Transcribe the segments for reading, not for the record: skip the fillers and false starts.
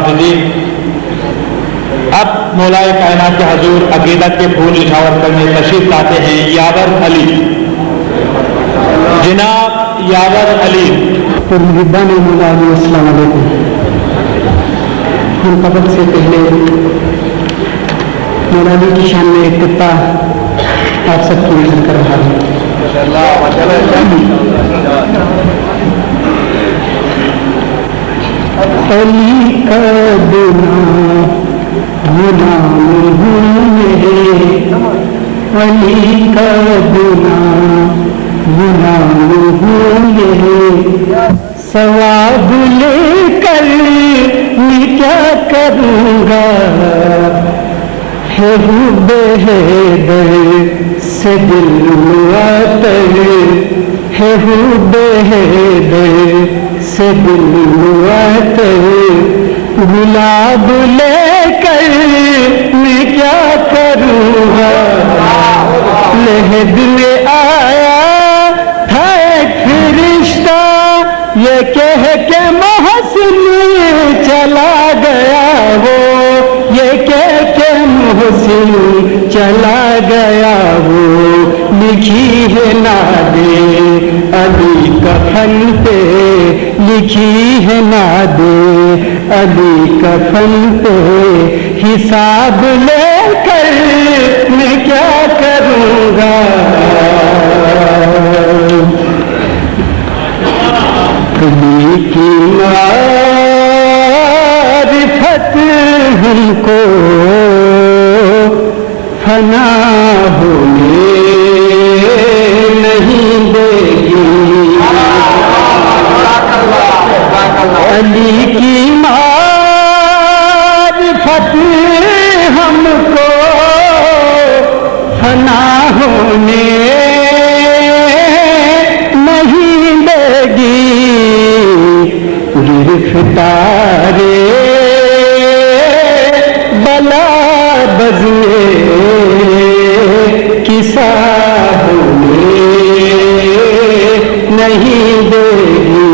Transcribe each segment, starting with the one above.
حافظین، اب مولائے کائنات کے حضور عقیدت کے پھول نچھاور کرنے تشریف لاتے ہیں یاور علی، جناب یاور علی۔ تو مہربان مولا علی السلام علیکم۔ ہم قبل سے پہلے مولا علی کی شان میں ایک قطع آپ سب کی نظر کر رہا ہے۔ علی کا بنا غلام ہوں میرے، علی کا بنا غلام ہوں میرے، ثواب لے کر میں کیا کروں گا، ہے بے حیدر سے دل معطر، ہے بے حیدر سے دل معطر، گلاب لے کر میں کیا کروں گا، لہد میں آیا تھا ایک فرشتہ، یہ کہہ کے محسن چلا گیا وہ، یہ کہہ کے محسن چلا گیا وہ، لکھی ہے نادے علی کفن پہ، لکھی ہے نادے علی کفن پہ، حساب لے کر میں کیا کروں گا، علی کی معرفت ہم کو فنا ہونے نہیں دے گی، علی کی معرفت ہم کو فنا ہونے نہیں دے گی، گرفتار بلا بزمے کسا ہونے نہیں دے گی،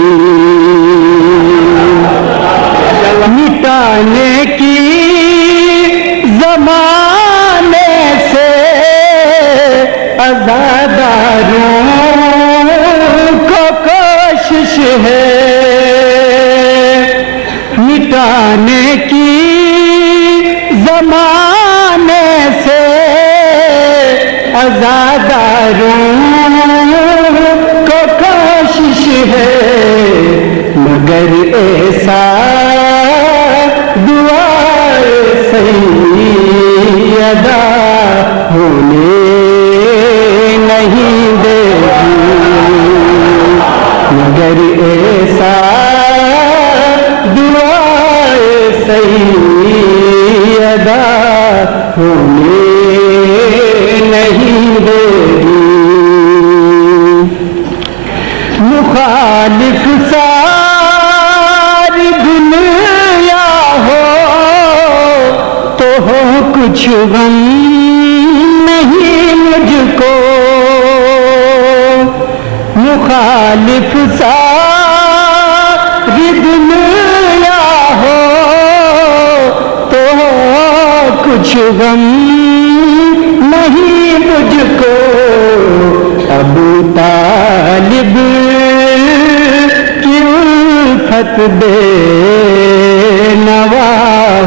مٹانے کی زمانے سے عزاداروں کو کوشش ہے، مٹانے کی زمانے سے عزاداروں کو کوشش ہے، مگر ایسا دعائے سیدہ ہونے نہیں دے گی، مگر ایسا دعائے سیدہ ہونے نہیں دے گی، مخالف ساری دنیا ہو تو ہو کچھ غم نہیں مجھ کو، مخالف ساری دنیا ہو تو ہو کچھ غم نہیں مجھ کو، ابو طالب کی الفت بے نوا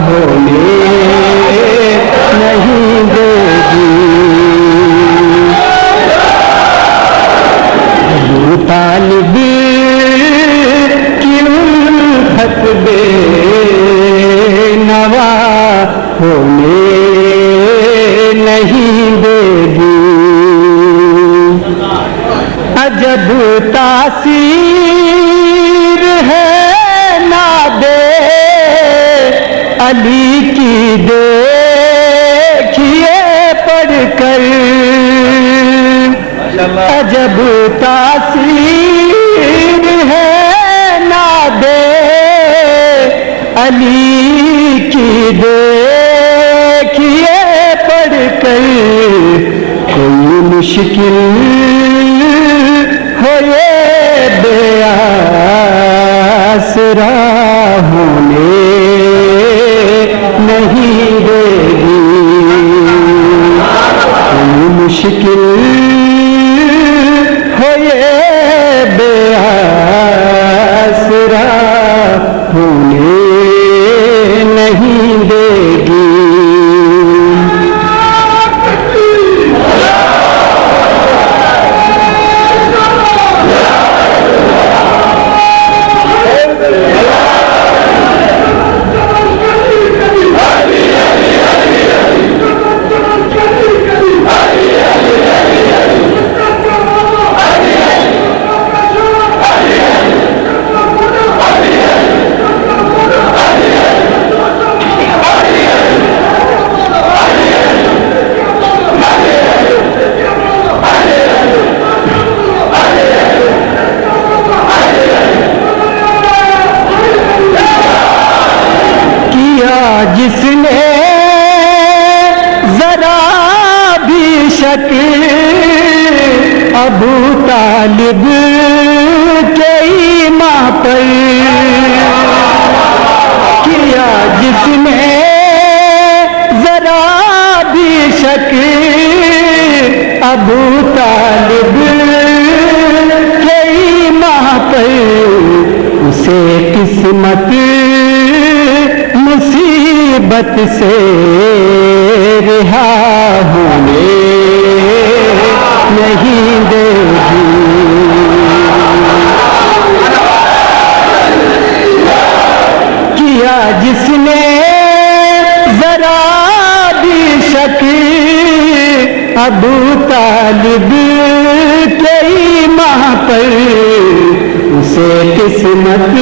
ہونے نہیں دے گی، ابو طالب کی الفت بے نوا ہونے نہیں دے گی، عجب تاثیر ہے نادے علی کی دیکھیے پڑھ کر، عجب تاثیر ہے نادے علی کی دیکھیے پڑھ کر، کوئی مشکل ہو یہ بے آسرا ہونے نہیں دے گی. جس نے ذرا بھی شک ابو طالب کے ایمان پر کیا، جس نے ذرا بھی شک ابو طالب کے ایمان پر، اسے قسمت مصیبت سے رہا ہونے نہیں دے گی. کیا جس نے ذرا بھی شک ابو طالب کے ایمان پر، اسے قسمت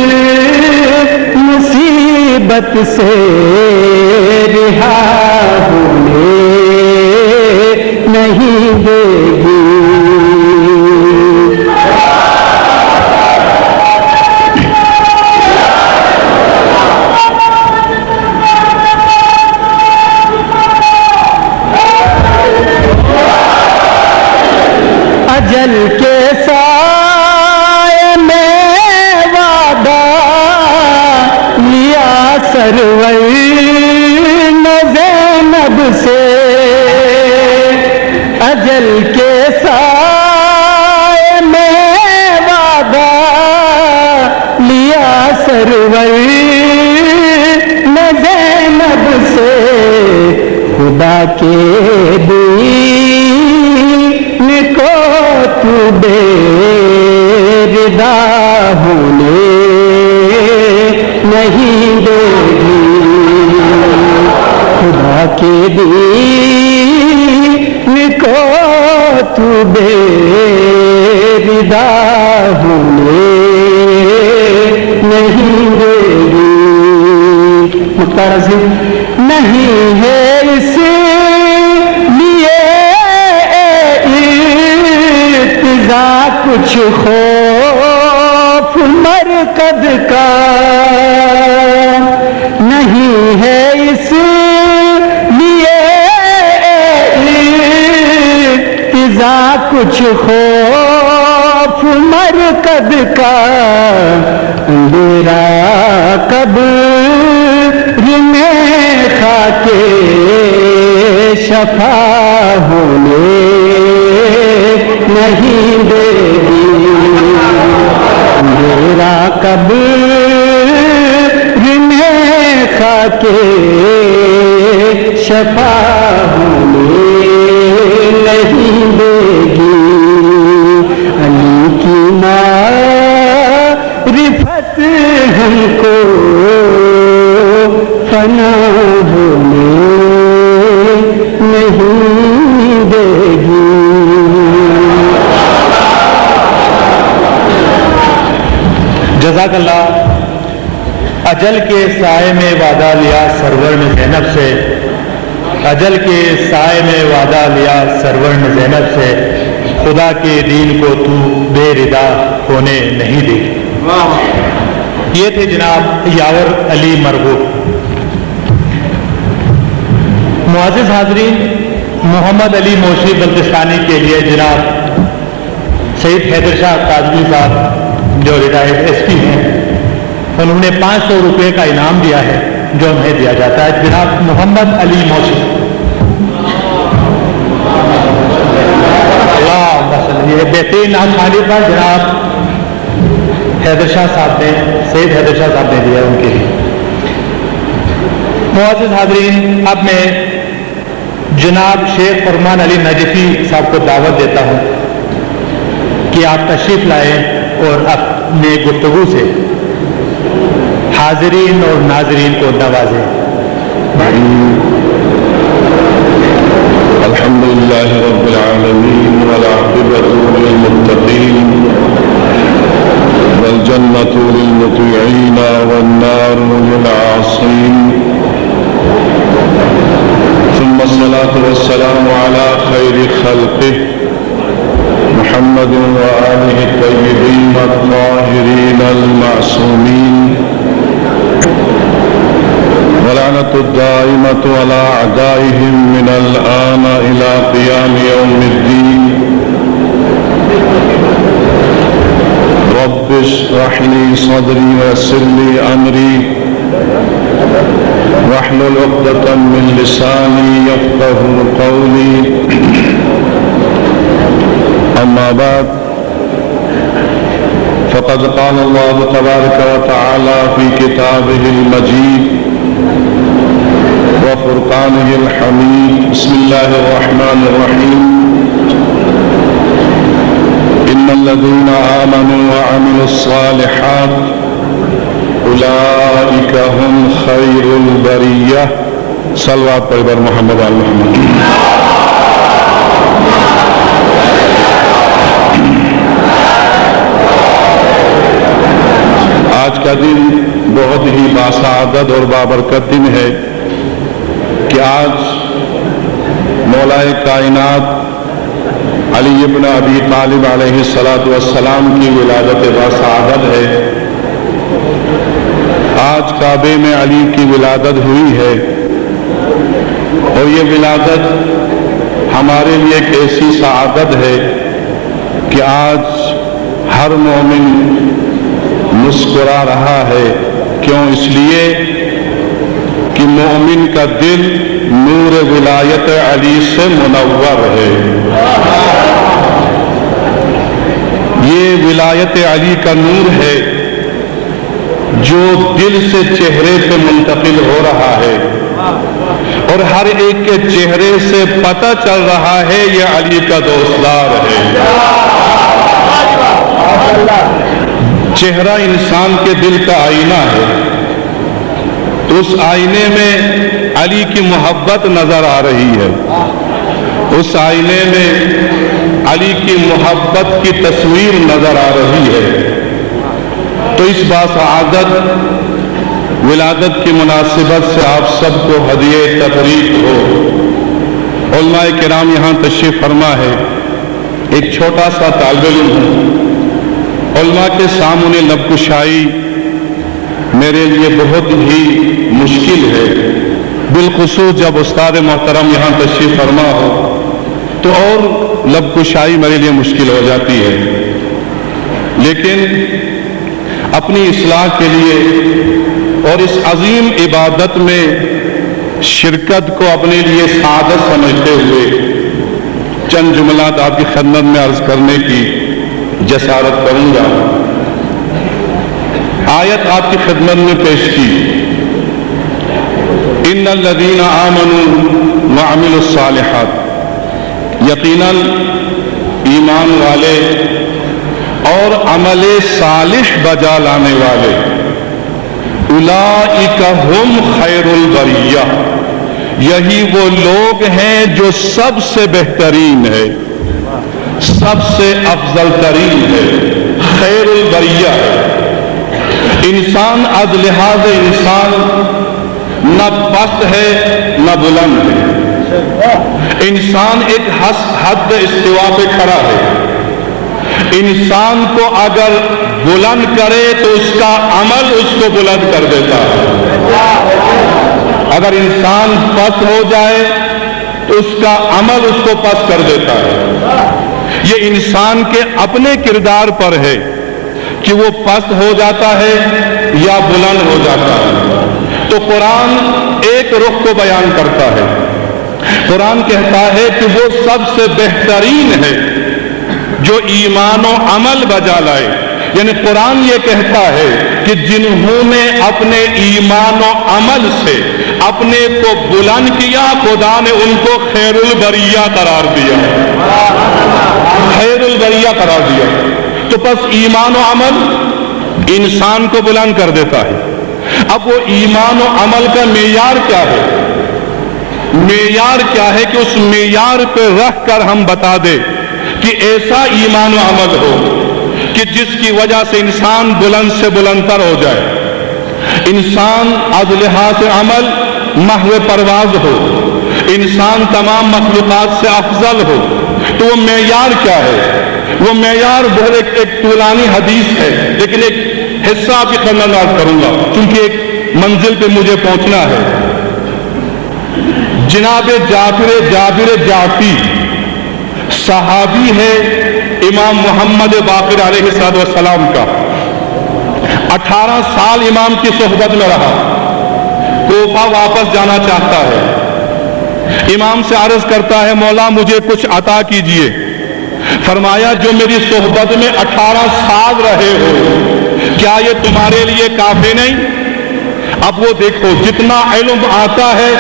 مصیبت سے رہا ہونے نہیں دے گی. اجل کے سائے میں وعدہ لیا سرور زینب سے، اجل کے سائے میں وعدہ لیا سرور زینب سے، خدا کے دین کو تو بے ردا ہونے نہیں دے گی. خدا کے دین کو تو بے ردا ہونے نہیں دے گی. مختار عظیم نہیں ہے اس لیے ارتضا کچھ خوف مرقد کا، نہیں ہے اس لیے ارتضا کچھ خوف مرقد کا، اندھیرا قبر میں خاک شفا ہونے نہیں دے گی. میرا قبر میں خاک شفا ہونے نہیں دے گی. علی کی معرفت ہم کو فنا ہونے نہیں دے گی. جزاک اللہ. اجل کے سائے میں وعدہ لیا سرور نے زینب سے، اجل کے سائے میں وعدہ لیا سرور نے زینب سے، خدا کے دین کو تو بے ردا ہونے نہیں دے گی. یہ تھے جناب یاور علی مرغوب. معزز حاضرین، محمد علی موشی بلتستانی کے لیے جناب سید حیدر شاہ کاظمی صاحب جو ریٹائرڈ ایس پی ہیں، انہوں نے 500 روپے کا انعام دیا ہے جو انہیں دیا جاتا ہے. جناب محمد علی موشی. یہ بہترین آسانی پر جناب حیدر شاہ صاحب نے، سید حیدر شاہ صاحب نے دیا ان کے لیے. معزز حاضرین، اب میں جناب شیخ فرمان علی نجفی صاحب کو دعوت دیتا ہوں کہ آپ تشریف لائیں اور اپنے گفتگو سے حاضرین اور ناظرین کو نوازیں۔ الحمد لله رب العالمين والعاقبة للمتقين والجنة للمطيعين والنار للعاصين، ثم الصلاة والسلام على خير خلقه محمد وآله الطيبين الطاهرين المعصومين، ولعنة الدائمة على أعدائهم من الآن إلى قيام يوم الدين۔ رب اشرح لي صدري ويسر لي أمري واحلل عقدة من لساني يفقهوا قولي، أما بعد، فقد قال الله تبارك وتعالى في كتابه المجيد وفرقانه الحميد، بسم الله الرحمن الرحيم: إن الذين آمنوا وعملوا الصالحات أولئك هم خير البرية۔ صلوات پر محمد آل محمد۔ آج کا دن بہت ہی باسعادت اور بابرکت دن ہے کہ آج مولائے کائنات علی ابن ابی طالب علیہ السلام کی ولادت باسعادت ہے۔ آج کعبے میں علی کی ولادت ہوئی ہے، اور یہ ولادت ہمارے لیے ایک ایسی سعادت ہے کہ آج ہر مومن مسکرا رہا ہے۔ کیوں؟ اس لیے کہ مومن کا دل نور ولایت علی سے منور ہے۔ یہ ولایت علی کا نور ہے جو دل سے چہرے پہ منتقل ہو رہا ہے، اور ہر ایک کے چہرے سے پتہ چل رہا ہے یہ علی کا دوستدار ہے۔ چہرہ انسان کے دل کا آئینہ ہے، تو اس آئینے میں علی کی محبت نظر آ رہی ہے، اس آئینے میں علی کی محبت کی تصویر نظر آ رہی ہے۔ تو اس باسعادت ولادت کی مناسبت سے آپ سب کو ہدیہ تبریک ہو۔ علماء کرام یہاں تشریف فرما ہے، ایک چھوٹا سا طالب علم ہوں۔ علماء کے سامنے لب کشائی میرے لیے بہت ہی مشکل ہے، بالخصوص جب استاد محترم یہاں تشریف فرما ہو تو اور لب کشائی میرے لیے مشکل ہو جاتی ہے، لیکن اپنی اصلاح کے لیے اور اس عظیم عبادت میں شرکت کو اپنے لیے سعادت سمجھتے ہوئے چند جملات آپ کی خدمت میں عرض کرنے کی جسارت کروں گا۔ آیت آپ کی خدمت میں پیش کی: ان الذین آمنوا وعملوا الصالحات، یقیناً ایمان والے اور عمل صالح بجا لانے والے، اولئک ہم خیر البریہ، یہی وہ لوگ ہیں جو سب سے بہترین ہے، سب سے افضل ترین ہے، خیر البریہ ہے۔ انسان از لحاظ انسان نہ پست ہے نہ بلند ہے، انسان ایک حد استوا پہ کھڑا ہے۔ انسان کو اگر بلند کرے تو اس کا عمل اس کو بلند کر دیتا ہے، اگر انسان پست ہو جائے تو اس کا عمل اس کو پست کر دیتا ہے۔ یہ انسان کے اپنے کردار پر ہے کہ وہ پست ہو جاتا ہے یا بلند ہو جاتا ہے۔ تو قرآن ایک رخ کو بیان کرتا ہے، قرآن کہتا ہے کہ وہ سب سے بہترین ہے جو ایمان و عمل بجا لائے، یعنی قرآن یہ کہتا ہے کہ جنہوں نے اپنے ایمان و عمل سے اپنے کو بلند کیا، خدا نے ان کو خیر البریہ قرار دیا، خیر البریہ قرار دیا۔ تو پس ایمان و عمل انسان کو بلند کر دیتا ہے۔ اب وہ ایمان و عمل کا معیار کیا ہے؟ معیار کیا ہے کہ اس معیار پہ رکھ کر ہم بتا دیں کہ ایسا ایمان و عمل ہو کہ جس کی وجہ سے انسان بلند سے بلند تر ہو جائے، انسان از لحاظ عمل محو پرواز ہو، انسان تمام مخلوقات سے افضل ہو۔ تو وہ معیار کیا ہے؟ وہ معیار بہت ایک طولانی حدیث ہے، لیکن ایک حصہ آپ کی خدمت میں عرض کروں گا کیونکہ ایک منزل پہ مجھے پہنچنا ہے۔ جناب جابر جعفی صحابی ہے امام محمد باقر علیہ السلام کا، 18 سال امام کی صحبت میں رہا، کوفہ واپس جانا چاہتا ہے، امام سے عرض کرتا ہے مولا مجھے کچھ عطا کیجئے۔ فرمایا جو میری صحبت میں 18 سال رہے ہو کیا یہ تمہارے لیے کافی نہیں؟ اب وہ دیکھو جتنا علم آتا ہے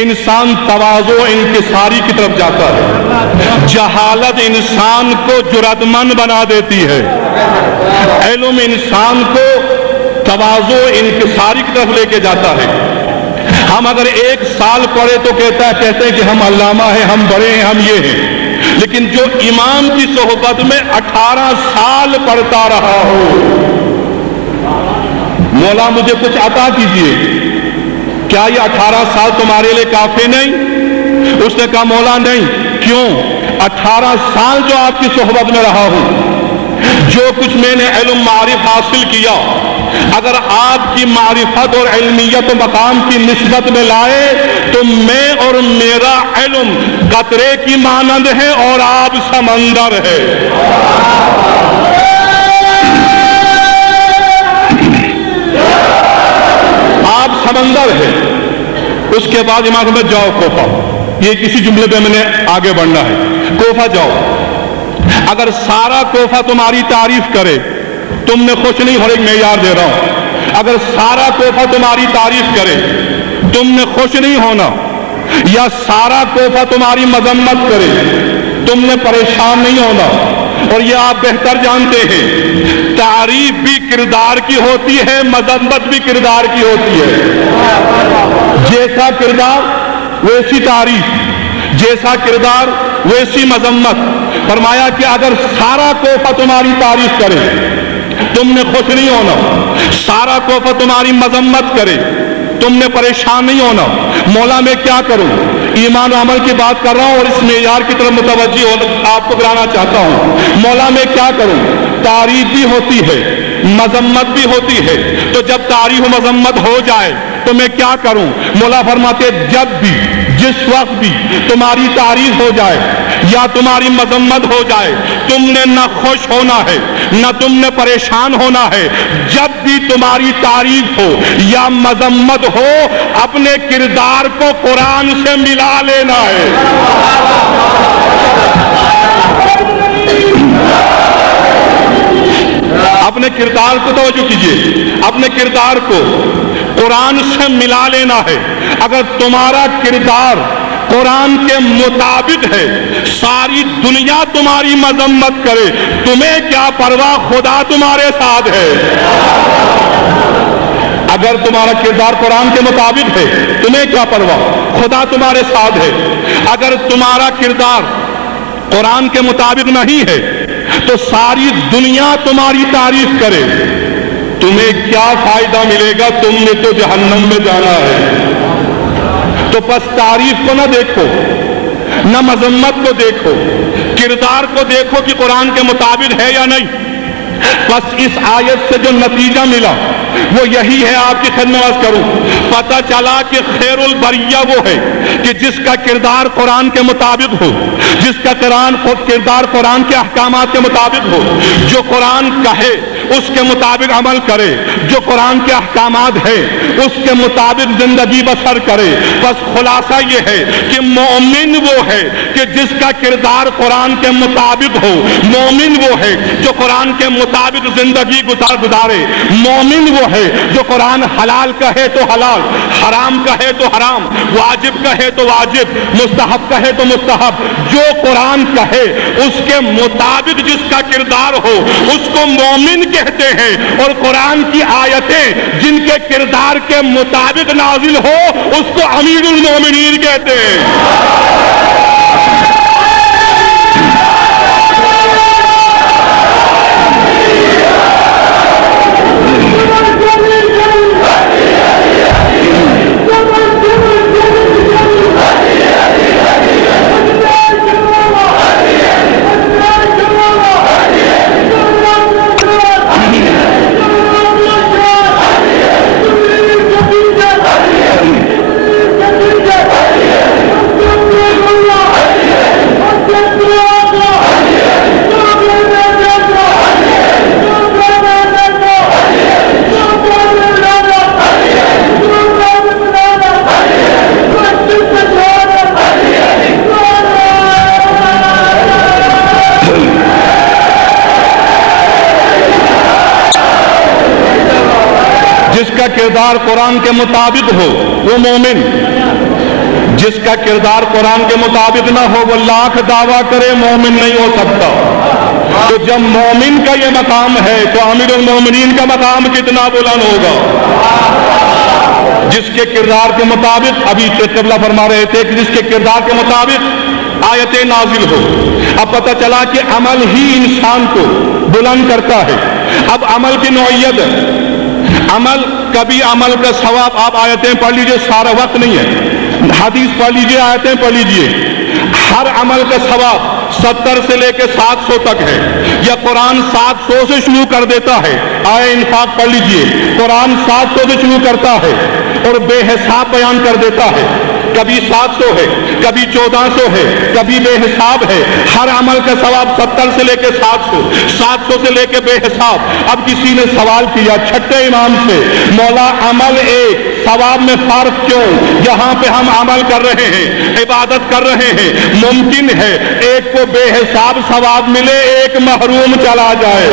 انسان تواضع و انکساری کی طرف جاتا ہے، جہالت انسان کو جرأت مند بنا دیتی ہے، علم انسان کو تواضع و انکساری کی طرف لے کے جاتا ہے۔ ہم اگر 1 سال پڑھے تو کہتے ہیں کہ ہم علامہ ہیں، ہم بڑے ہیں، ہم یہ ہیں، لیکن جو امام کی صحبت میں 18 سال پڑھتا رہا ہو، مولا مجھے کچھ عطا کیجئے، کیا یہ 18 سال تمہارے لیے کافی نہیں؟ اس نے کہا مولا نہیں۔ کیوں؟ 18 سال جو آپ کی صحبت میں رہا ہوں، جو کچھ میں نے علم معرف حاصل کیا، اگر آپ کی معرفت اور علمیت و مقام کی نسبت میں لائے تو میں اور میرا علم قطرے کی مانند ہے اور آپ سمندر ہے۔ آپ سمندر ہے۔ اس کے بعد امام میں جاؤ کوفہ، یہ کسی جملے پہ میں نے آگے بڑھنا ہے، کوفہ جاؤ، اگر سارا کوفہ تمہاری تعریف کرے تم نے خوش نہیں ہو، ایک معیار دے رہا ہوں، اگر سارا کوفہ تمہاری تعریف کرے تم نے خوش نہیں ہونا، یا سارا کوفہ تمہاری مذمت کرے تم نے پریشان نہیں ہونا۔ اور یہ آپ بہتر جانتے ہیں تعریف بھی کردار کی ہوتی ہے، مذمت بھی کردار کی ہوتی ہے، جیسا کردار ویسی تعریف، جیسا کردار ویسی مذمت۔ فرمایا کہ اگر سارا کوفہ تمہاری تعریف کرے تم نے خوش نہیں ہونا، سارا کوفہ تمہاری مذمت کرے تم نے پریشان نہیں ہونا، مولا میں کیا کروں؟ ایمان و عمل کی بات کر رہا ہوں اور اس معیار کی طرف متوجہ آپ کو کرانا چاہتا ہوں۔ مولا میں کیا کروں؟ تعریف بھی ہوتی ہے، مذمت بھی ہوتی ہے، تو جب تعریف و مذمت ہو جائے تو میں کیا کروں؟ مولا فرماتے جب بھی جس وقت بھی تمہاری تعریف ہو جائے یا تمہاری مذمت ہو جائے تم نے نہ خوش ہونا ہے نہ تم نے پریشان ہونا ہے، جب بھی تمہاری تعریف ہو یا مذمت ہو اپنے کردار کو قرآن سے ملا لینا ہے۔ اپنے کردار کو توجہ کیجئے، اپنے کردار کو قرآن سے ملا لینا ہے۔ اگر تمہارا کردار قرآن کے مطابق ہے، ساری دنیا تمہاری مذمت کرے تمہیں کیا پرواہ، خدا تمہارے ساتھ ہے۔ اگر تمہارا کردار قرآن کے مطابق ہے تمہیں کیا پرواہ، خدا تمہارے ساتھ ہے۔ اگر تمہارا کردار قرآن کے مطابق نہیں ہے تو ساری دنیا تمہاری تعریف کرے تمہیں کیا فائدہ ملے گا، تم نے تو جہنم میں جانا ہے۔ تو پس تعریف کو نہ دیکھو نہ مذمت کو دیکھو، کردار کو دیکھو کہ قرآن کے مطابق ہے یا نہیں۔ بس اس آیت سے جو نتیجہ ملا وہ یہی ہے، آپ کی خدمت عرض کروں، پتہ چلا کہ خیر البریہ وہ ہے کہ جس کا کردار قرآن کے مطابق ہو، جس کا کردار قرآن کے احکامات کے مطابق ہو، جو قرآن کہے اس کے مطابق عمل کرے، جو قرآن کے احکامات ہیں اس کے مطابق زندگی بسر کرے۔ بس خلاصہ یہ ہے کہ مومن وہ ہے کہ جس کا کردار قرآن کے مطابق ہو، مومن وہ ہے جو قرآن کے مطابق زندگی گزارے، مومن وہ ہے جو قرآن حلال کہے تو حلال، حرام کہے تو حرام، واجب کہے تو واجب، مستحب کہے تو مستحب، جو قرآن کہے اس کے مطابق جس کا کردار ہو اس کو مومن کہتے ہیں، اور قرآن کی آیتیں جن کے کردار کے مطابق نازل ہو اس کو امیر المومنین کہتے ہیں۔ جس کا کردار قرآن کے مطابق ہو وہ مومن، جس کا کردار قرآن کے مطابق نہ ہو وہ لاکھ دعویٰ کرے مومن نہیں ہو سکتا۔ تو جب مومن کا یہ مقام ہے تو امیر المومنین کا مقام کتنا بلند ہوگا۔ جس کے کردار کے مطابق، ابھی قبلہ فرما رہے تھے کہ جس کے کردار کے مطابق آیتیں نازل ہو۔ اب پتہ چلا کہ عمل ہی انسان کو بلند کرتا ہے۔ اب عمل کی نوعیت ہے، عمل کبھی عمل کا ثواب، آپ آیتیں پڑھ لیجئے، سارا وقت نہیں ہے، حدیث پڑھ لیجئے، آیتیں پڑھ لیجئے، ہر عمل کا ثواب 70 سے لے کے 700 تک ہے، یا قرآن 700 سے شروع کر دیتا ہے۔ آئے انفاق پڑھ لیجئے، قرآن 700 سے شروع کرتا ہے اور بے حساب بیان کر دیتا ہے، کبھی 700 ہے، کبھی 1400 ہے، کبھی بے حساب ہے۔ ہر عمل کا ثواب 70 سے لے کے 700، 700 سے لے کے بے حساب۔ اب کسی نے سوال کیا چھٹے امام سے، مولا عمل ایک، ثواب میں فرق کیوں؟ یہاں پہ ہم عمل کر رہے ہیں، عبادت کر رہے ہیں، ممکن ہے ایک کو بے حساب ثواب ملے، ایک محروم چلا جائے،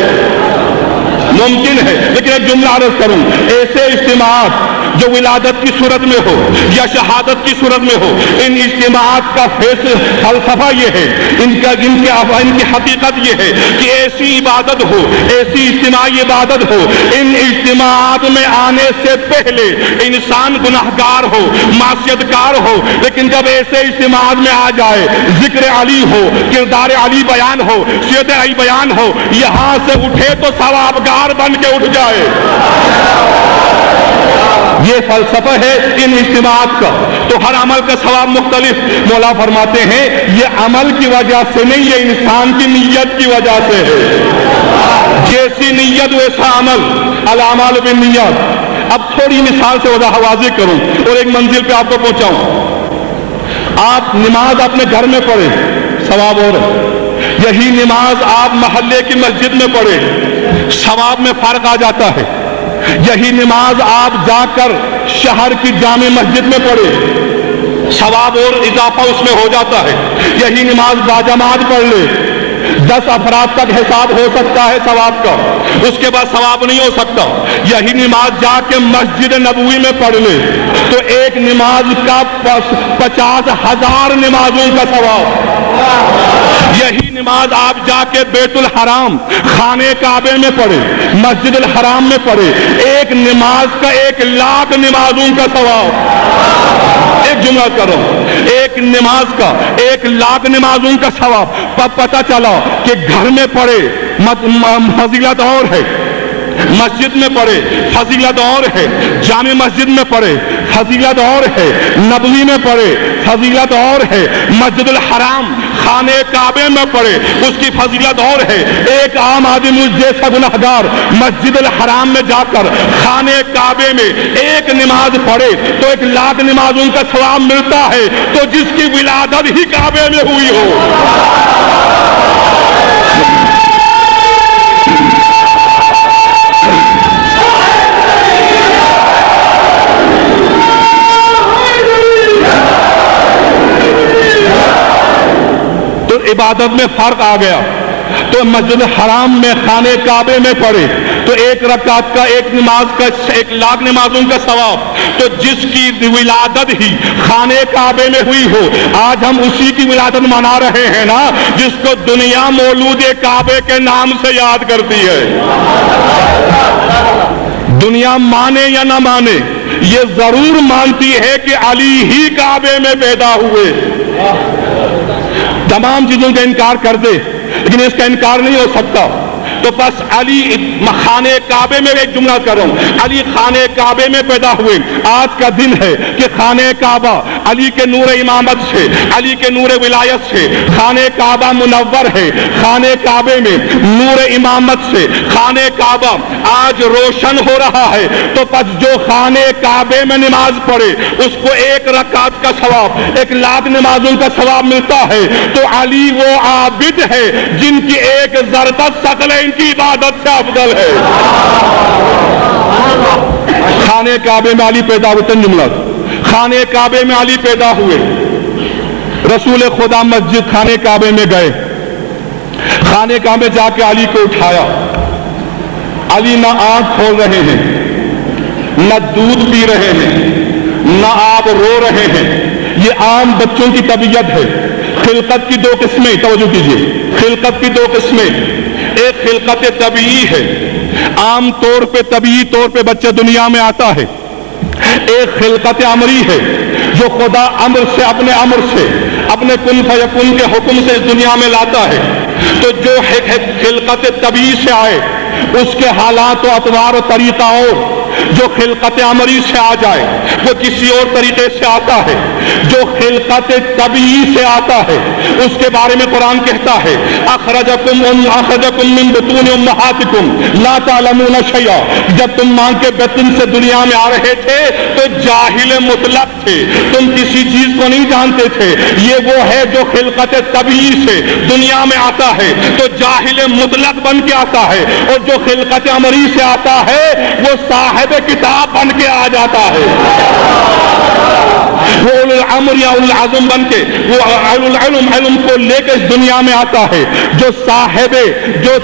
ممکن ہے۔ لیکن ایک جملہ عرض کروں، ایسے اجتماعات جو ولادت کی صورت میں ہو یا شہادت کی صورت میں ہو، ان اجتماعات کا فلسفہ یہ ہے، ان کی حقیقت یہ ہے کہ ایسی عبادت ہو، ایسی اجتماعی عبادت ہو، ان اجتماعات میں آنے سے پہلے انسان گناہگار ہو، معصیت کار ہو، لیکن جب ایسے اجتماعات میں آ جائے، ذکر علی ہو، کردار علی بیان ہو، سیرت علی بیان ہو، یہاں سے اٹھے تو ثوابگار بن کے اٹھ جائے۔ یہ فلسفہ ہے ان اجتماعات کا۔ تو ہر عمل کا ثواب مختلف۔ مولا فرماتے ہیں یہ عمل کی وجہ سے نہیں، یہ انسان کی نیت کی وجہ سے ہے۔ جیسی نیت ویسا عمل، الاعمال بالنیات۔ اب تھوڑی مثال سے واضح کروں اور ایک منزل پہ آپ کو پہنچاؤں۔ آپ نماز اپنے گھر میں پڑھیں، ثواب اور یہی نماز آپ محلے کی مسجد میں پڑھیں، ثواب میں فرق آ جاتا ہے۔ یہی نماز آپ جا کر شہر کی جامع مسجد میں پڑھے، ثواب اور اضافہ اس میں ہو جاتا ہے۔ یہی نماز باجماعت پڑھ لے، 10 افراد تک حساب ہو سکتا ہے ثواب کا، اس کے بعد ثواب نہیں ہو سکتا۔ یہی نماز جا کے مسجد نبوی میں پڑھ لے تو ایک نماز کا 50,000 نمازوں کا ثواب۔ یہی نماز آپ جا کے بیت الحرام خانہ کعبے میں پڑھے، مسجد الحرام میں پڑھے، ایک نماز کا 1,00,000 نمازوں کا ثواب۔ ایک جملہ کرو، ایک نماز کا 1,00,000 نمازوں کا ثواب۔ پتہ چلا کہ گھر میں پڑھے فضیلت اور ہے، مسجد میں پڑھے فضیلت اور ہے، جامع مسجد میں پڑھے فضیلت اور ہے، نبوی میں پڑھے فضیلت اور ہے، مسجد الحرام خانہ کعبے میں پڑھے اس کی فضیلت اور ہے۔ ایک عام آدمی جیسا گناہگار مسجد الحرام میں جا کر خانہ کعبے میں ایک نماز پڑھے تو 1,00,000 نمازوں کا ثواب ملتا ہے، تو جس کی ولادت ہی کعبے میں ہوئی ہو۔ عبادت میں فرق آ گیا، تو مسجد حرام میں خانہ کعبے میں پڑھے تو ایک رکعت کا ایک نماز کا 1,00,000 نمازوں کا ثواب، تو جس کی ولادت ہی خانہ کعبے میں ہوئی ہو، آج ہم اسی کی ولادت منا رہے ہیں نا، جس کو دنیا مولود کعبے کے نام سے یاد کرتی ہے۔ دنیا مانے یا نہ مانے، یہ ضرور مانتی ہے کہ علی ہی کعبے میں پیدا ہوئے۔ تمام چیزوں کا انکار کر دے لیکن اس کا انکار نہیں ہو سکتا، تو بس علی خانہ کعبے میں ایک جملہ کر رہا ہوں، علی خانہ کعبے میں پیدا ہوئے۔ آج کا دن ہے کہ خانہ کعبہ علی کے نور امامت سے، علی کے نور ولایت سے خانہ کعبہ منور ہے، خانہ کعبے میں نور امامت سے خانہ کعبہ آج روشن ہو رہا ہے، تو بس جو خانہ کعبے میں نماز پڑھے اس کو ایک رکعت کا ثواب، 1,00,000 نمازوں کا ثواب ملتا ہے۔ تو علی وہ عابد ہے جن کی ایک ضربت ثقل کی عبادت سے افضل ہے۔ خانہ کعبے میں علی پیدا ہوئے، تین جملہ، خانہ کعبے میں علی پیدا ہوئے، رسول خدا مسجد خانہ کعبے میں گئے، خانہ کعبے جا کے علی کو اٹھایا، علی نہ آنکھ کھول رہے ہیں، نہ دودھ پی رہے ہیں، نہ آپ رو رہے ہیں۔ یہ عام بچوں کی طبیعت ہے۔ خلقت کی 2 قسمیں، توجہ کیجئے، خلقت کی 2 قسمیں، ایک خلقت طبیعی ہے، عام طور پہ طبیعی طور پہ بچہ دنیا میں آتا ہے، ایک خلقت امری ہے جو خدا امر سے اپنے کن فیکون کے حکم سے اس دنیا میں لاتا ہے۔ تو جو خلقت طبیعی سے آئے اس کے حالات و اطوار و طریقہ، اور جو خلقت امری سے آ جائے وہ کسی اور طریقے سے آتا ہے۔ جو خلقت طبیعی سے آتا ہے اس کے بارے میں قرآن کہتا ہے اخرجکم من بطون امہاتکم لا تعلمون شیئا، جب تم ماں کے بطن سے دنیا میں آ رہے تھے تو جاہل مطلق تھے، تم کسی چیز کو نہیں جانتے تھے۔ یہ وہ ہے جو خلقت طبیعی سے دنیا میں آتا ہے تو جاہل مطلق بن کے آتا ہے، اور جو خلقت امری سے آتا ہے وہ صاحب کتاب بن کے آ جاتا ہے، وہ اولو الامر یا اولو العزم بن کے، وہ علم کو لے کے اس دنیا میں آتا ہے۔ جو صاحب جو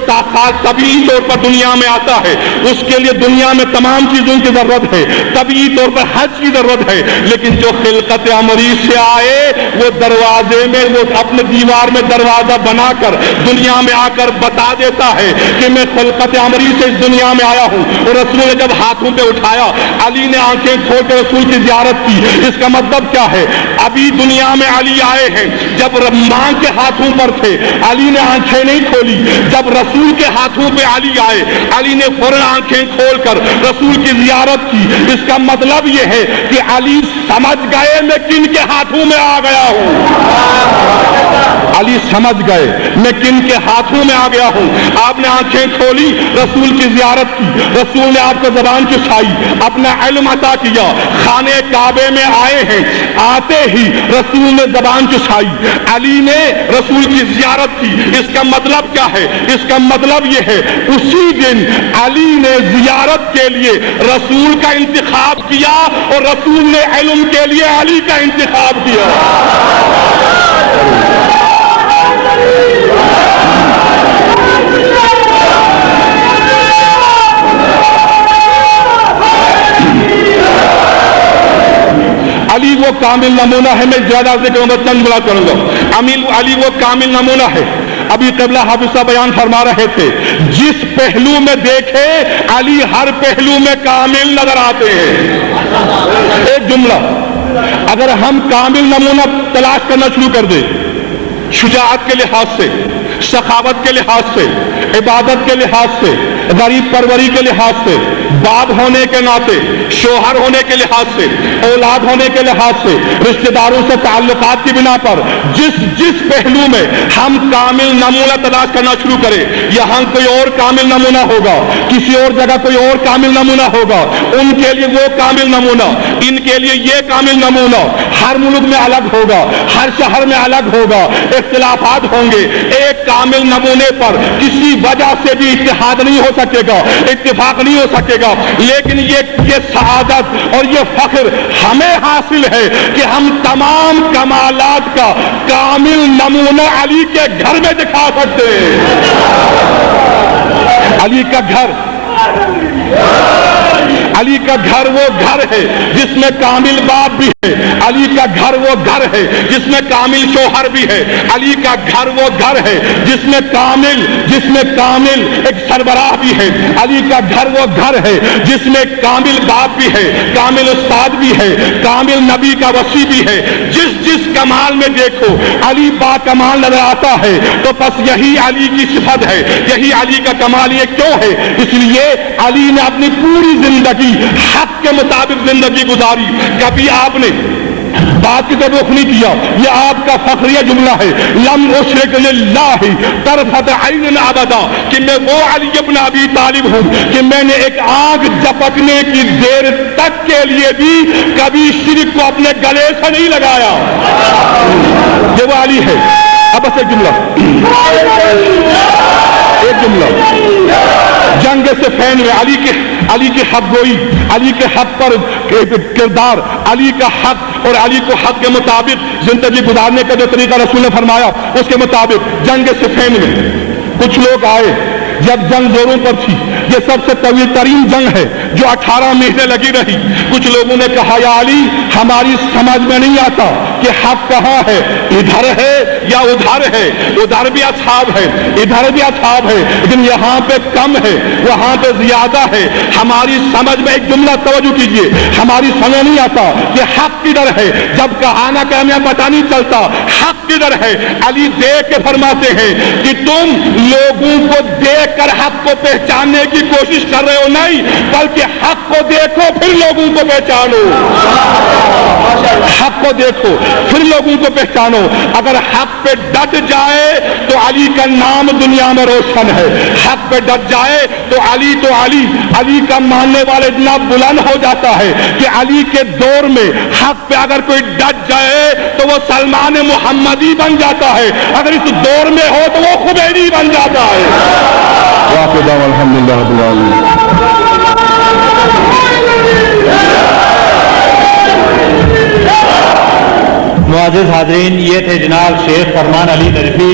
طبیعی طور پر دنیا میں آتا ہے اس کے لیے دنیا میں تمام چیزوں کی ضرورت ہے، طبیعی طور پر حج کی ضرورت ہے، لیکن جو خلقت امری سے آئے وہ دروازے میں، وہ اپنے دیوار میں دروازہ بنا کر دنیا میں آ کر بتا دیتا ہے کہ میں خلقت امری سے اس دنیا میں آیا ہوں۔ اور رسول نے جب ہاتھوں پہ اٹھایا، علی نے آنکھیں کھول کے رسول کی زیارت کی۔ اس کا مطلب کیا ہے؟ ابھی دنیا میں علی آئے ہیں، جب ماں کے ہاتھوں پر تھے علی نے آنکھیں نہیں کھولی، جب رسول کے ہاتھوں پہ علی آئے علی نے فوراً آنکھیں کھول کر رسول کی زیارت کی۔ اس کا مطلب یہ ہے کہ علی سمجھ گئے میں کن کے ہاتھوں میں آ گیا ہوں، علی سمجھ گئے میں کن کے ہاتھوں میں آ گیا ہوں۔ آپ نے آنکھیں کھولی، رسول کی زیارت کی، رسول نے آپ کو زبان چسائی، اپنا علم عطا کیا، خانہ کعبے میں آئے ہیں، آتے ہی رسول نے زبان چسائی، علی نے رسول کی زیارت کی۔ اس کا مطلب کیا ہے؟ اس کا مطلب یہ ہے اسی دن علی نے زیارت کے لیے رسول کا انتخاب کیا اور رسول نے علم کے لیے علی کا انتخاب کیا۔ علی وہ کامل نمونہ ہے، میں زیادہ سے کہوں گا چند بلا کروں گا، علی وہ کامل نمونہ ہے۔ ابھی قبلہ حافظ صاحب بیان فرما رہے تھے، جس پہلو میں دیکھے علی ہر پہلو میں کامل نظر آتے ہیں۔ ایک جملہ، اگر ہم کامل نمونہ تلاش کرنا شروع کر دیں، شجاعت کے لحاظ سے، سخاوت کے لحاظ سے، عبادت کے لحاظ سے، غریب پروری کے لحاظ سے، باپ ہونے کے ناطے، شوہر ہونے کے لحاظ سے، اولاد ہونے کے لحاظ سے، رشتہ داروں سے تعلقات کی بنا پر جس پہلو میں ہم کامل نمونہ تلاش کرنا شروع کریں، یہاں کوئی اور کامل نمونہ ہوگا، کسی اور جگہ کوئی اور کامل نمونہ ہوگا، ان کے لیے وہ کامل نمونہ، ان کے لیے یہ کامل نمونہ، ہر ملک میں الگ ہوگا، ہر شہر میں الگ ہوگا، اختلافات ہوں گے، ایک کامل نمونے پر کسی وجہ سے بھی اتحاد نہیں ہو سکے گا، اتفاق نہیں ہو سکے گا، لیکن یہ سعادت اور یہ فخر ہمیں حاصل ہے کہ ہم تمام کمالات کا کامل نمونہ علی کے گھر میں دکھا سکتے ہیں۔ علی کا گھر، علی کا گھر وہ گھر ہے جس میں کامل باپ بھی ہے، علی کا گھر وہ گھر ہے جس میں کامل شوہر بھی ہے، علی کا گھر وہ گھر ہے جس میں کامل ایک سربراہ بھی ہے، علی کا گھر وہ گھر ہے جس میں کامل باپ بھی ہے، کامل استاد بھی ہے، کامل نبی کا وصی بھی ہے۔ جس کمال میں دیکھو علی با کمال نظر آتا ہے، تو بس یہی علی کی صفت ہے، یہی علی کا کمال۔ یہ کیوں ہے؟ اس لیے علی نے اپنی پوری زندگی حق کے مطابق زندگی گزاری، کبھی آپ نے بات کی طرف رخ نہیں کیا۔ یہ آپ کا فخریہ جملہ ہے، لم اشرک للہ طرفۃ عین ابدا، کہ میں وہ علی ابن ابی طالب ہوں کہ میں نے ایک آنکھ جھپکنے کی دیر تک کے لیے بھی کبھی شرک کو اپنے گلے سے نہیں لگایا۔ یہ وہ علی ہے۔ اب بس ایک جملہ جنگ صفین میں علی کے حق گوئی، علی کے حق پر کردار، علی کا حق اور علی کو حق کے مطابق زندگی گزارنے کا جو طریقہ رسول نے فرمایا، اس کے مطابق جنگ صفین میں کچھ لوگ آئے جب جنگ زوروں پر تھی۔ یہ سب سے طویل ترین جنگ ہے جو 18 مہینے لگی رہی۔ کچھ لوگوں نے کہا یا علی ہماری سمجھ میں نہیں آتا کہ حق کہاں ہے، ادھر ہے یا ادھر ہے، ادھر بھی اصحاب ہے ادھر بھی اصحاب ہے، لیکن یہاں پہ کم ہے وہاں پہ زیادہ ہے۔ ہماری سمجھ میں، ایک جملہ توجہ کیجئے، ہماری سمجھ نہیں آتا کہ حق کدھر ہے، جب کہانا کہ ہمیں پتہ نہیں چلتا حق کدھر ہے۔ علی دیکھ کے فرماتے ہیں کہ تم لوگوں کو دیکھ کر حق کو پہچاننے کی کوشش کر رہے ہو، نہیں، بلکہ حق کو دیکھو پھر لوگوں کو پہچانو۔ حق کو دیکھو پھر لوگوں کو پہچانو۔ اگر حق پہ ڈٹ جائے تو علی کا نام دنیا میں روشن ہے، حق پہ ڈٹ جائے تو علی کا ماننے والے اتنا بلند ہو جاتا ہے کہ علی کے دور میں حق پہ اگر کوئی ڈٹ جائے تو وہ سلمان محمدی بن جاتا ہے، اگر اس دور میں ہو تو وہ خمینی بن جاتا ہے۔ الحمدللہ رب العالمین۔ معزز حاضرین، یہ تھے جناب شیخ فرمان علی نجفی۔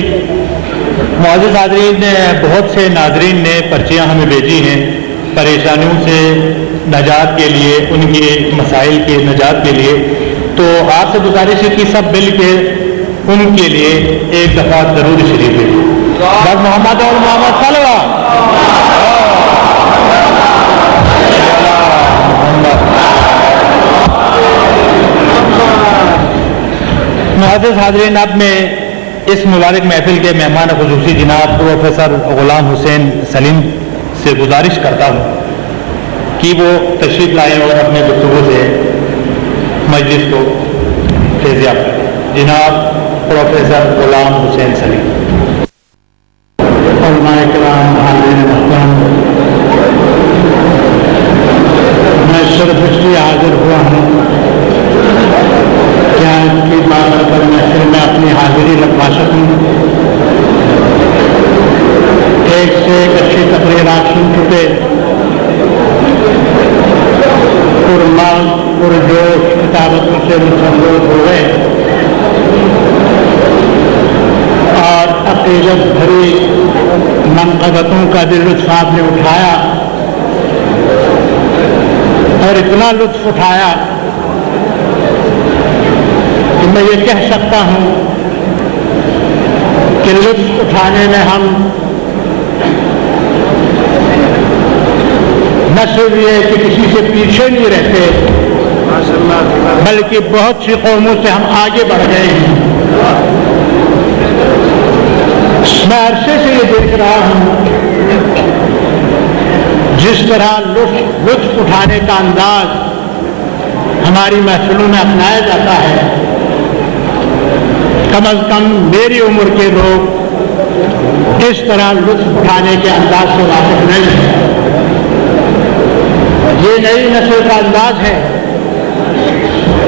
معزز حاضرین، بہت سے ناظرین نے پرچیاں ہمیں بھیجی ہیں پریشانیوں سے نجات کے لیے، ان کے مسائل کے نجات کے لیے، تو آپ سے گزارش ہے کہ سب مل کے ان کے لیے ایک دفعہ درود شریف ہے۔ بس محمد اور محمد صلی اللہ۔ معزز حاضرین، اب میں اس مبارک محفل کے مہمان خصوصی جناب پروفیسر غلام حسین سلیم سے گزارش کرتا ہوں کہ وہ تشریف لائیں اور اپنے گفتگو سے مجلس کو فیضیاب کریں۔ جناب پروفیسر غلام حسین سلیم۔ علماء کرام، حاضرین محترم، میں صرف اس لیے حاضر ہوا ہوں کہ آج کی بابرکت محفل میں اپنی حاضری لگوا سکوں۔ ایک سے ایک اچھی تقریرات سن چکے، پرمال پرجوش کتابتوں سے متفرغ ہو گئے اور عقیدت بھری منقبتوں کا بھی لطف آپ نے اٹھایا، اور اتنا لطف اٹھایا کہ میں یہ کہہ سکتا ہوں کہ لطف اٹھانے میں ہم نہ صرف یہ کہ کسی سے پیچھے نہیں رہتے، بلکہ بہت سی قوموں سے ہم آگے بڑھ گئے ہیں۔ میں عرصے سے یہ دیکھ رہا ہوں جس طرح لطف اٹھانے کا انداز ہماری محفلوں میں اپنایا جاتا ہے، کم از کم میری عمر کے لوگ اس طرح لطف اٹھانے کے انداز سے واقف نہیں ہیں۔ یہ نئی نسل کا انداز ہے